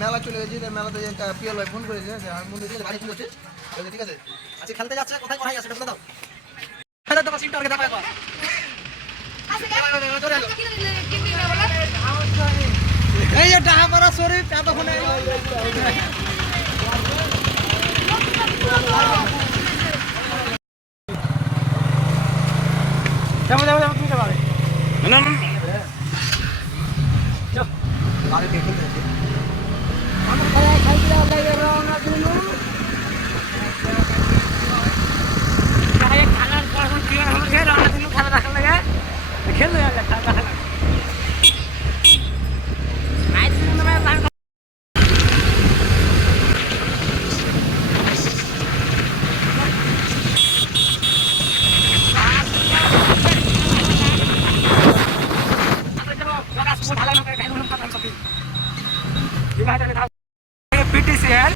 মেলা চলে গেছি, মেলাতে পিয়াল ভাই ফোন করেছে যে আমি মন্দির থেকে গাড়ি খুলেছে, ঠিক আছে আজকে খেলতে যাচ্ছে, কোথায় কোথায় যাচ্ছে বলে দাও। এই যে ডাহাপাড়া শরীফ এতক্ষণে যাবো যাবো যাবো, তুমি যাবে না না গাড়ি দেখে আমরা খাইতে লাগে রওনা দিলু খানার পর কি হলো গে রওনা দিলু খানা রাখা লাগে খেলতে যাবে খানা আইজ আমরা BTCL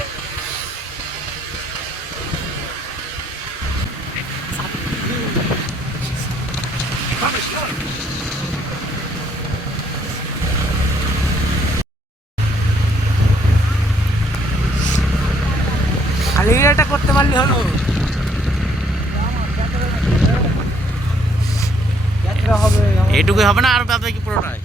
এটা করতে পারলি হলো, এইটুকুই হবে না আর বাদ বাকি পুরোটাই।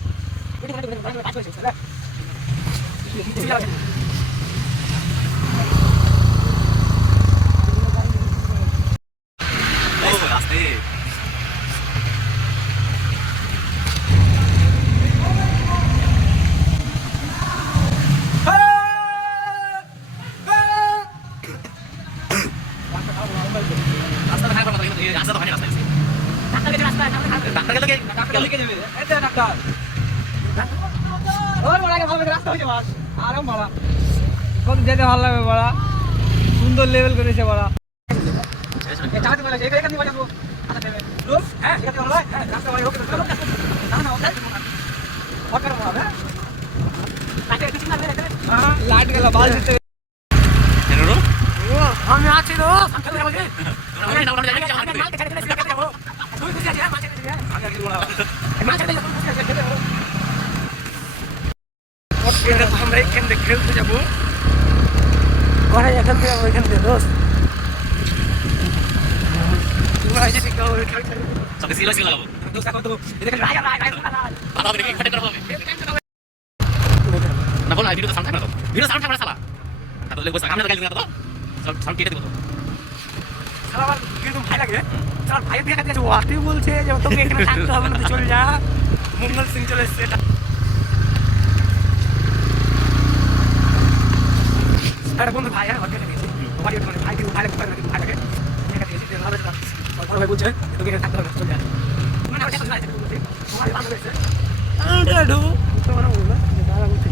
যেতে ভালো লাগবে বড়া, সুন্দর লেভেল করেছে বড়া। লাইট গেল বাল দিতে আমি আছি রো আমরা এখান থেকে খেলতে যাবো, ঘরে এখান থেকে ওইখান থেকে দোস্ত না বল ভিডিও সাউন্ড থাকবে না, ভিডিও সাউন্ড থাকবে না শালা তাহলে লেগো সামনে লাগাই দিও না, তো সাউন্ড কেটে দেব। তো শালা আমার কিন্তু ভাই লাগে, শালা ভাই দেখা যাচ্ছে ওয়াতি বলছে যে তোকে এখানে থাকতে হবে না, তুই চলে যা। মঙ্গল সিং চলে এসেছে, এটা বন্ধু ভাই আর ভাই গেছে ভাই মানে ভাই ভাই লাগে ভাই লাগে দেখা দিয়েছে ভালো আছে, বড় ভাই বলছে তোকে এখানে থাকতে হবে না, চলে যা। মানে ওটা কথা আছে বলছে ভাই ভালো হয়েছে আরে ডু তো মানে বললা দাদা বলছে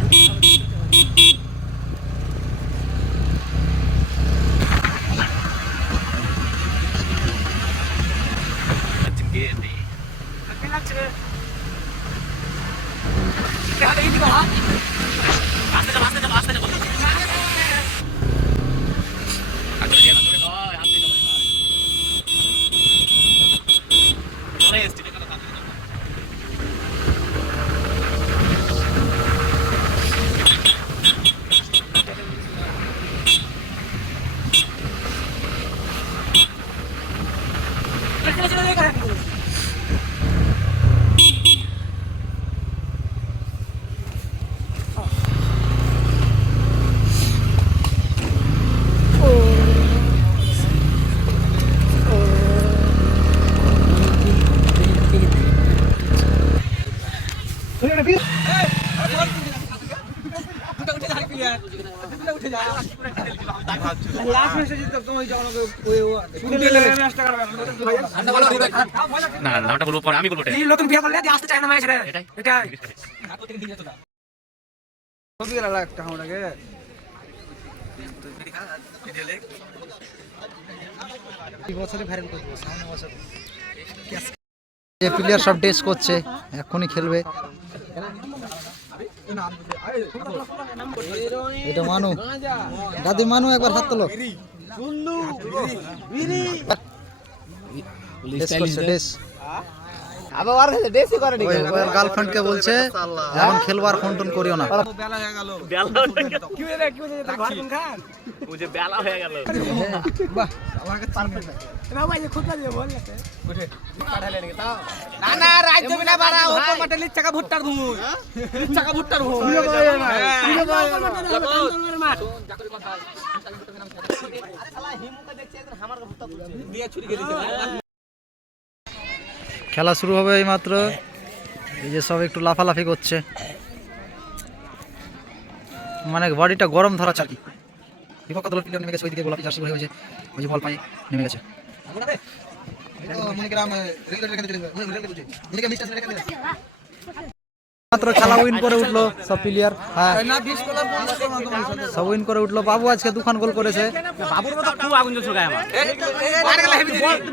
লাস্ট মেসেজ তো তুমি জানো ওই না নামটা বলবো পরে, আমি বলবো এই নতুন বিয়ে করলে দিয়ে আসতে চায় না মায়ের ছেলে, এটাই কবি গেল একটা আমাকে এই বছরে ভাইরাল করে দেব, সামনে বছর যে প্লেয়ার সব ডেস করছে, এখনই খেলবে। এটা মানু দাদি, মানু একবার হাত তোলো, ওর গার্লফ্রেন্ডকে বলছে এখন খেলবো আর ফোন টোন করিও না। কি হয়ে রে কি হয়ে তোর ঘর কোন খান মুঝে বেলা হয়ে গেল বাহ আমার কাছে পারফেক্ট না ভাই ये खुद ला दिए बोल लेते उठे काढ़ा लेने ताओ না না রাইত তুমি না বাড়া ওপর মাঠে লিচ্ছাকা ভুট্টার ভূমি লিচ্ছাকা ভুট্টার ভূমি মাঠ খেলা শুরু হবে এই মাত্র। এই যে সব একটু লাফালাফি করছে, মানে বডিটা গরম ধরা চাকি। বিপক্ষ দলের প্লেয়ার নেমে গেছে, ওইদিকে গোলাপি জার্সি পরে হয়েছে, ওই যে বল পাই নেমে গেছে। মাত্র খেলা উইন করে উঠলো সব প্লেয়ার। হ্যাঁ সব উইন করে উঠলো। বাবু আজকে 2 খান গোল করেছে। বাবুর মতো খুব আগুন জ্বলছে গায়ে আমার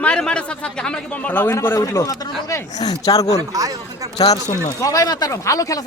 মারে মারে সাথে সাথে আমরা কি বম্ব খেলা উইন করে উঠলো 4 গোল 4-0। সবাই মাত্র ভালো খেলা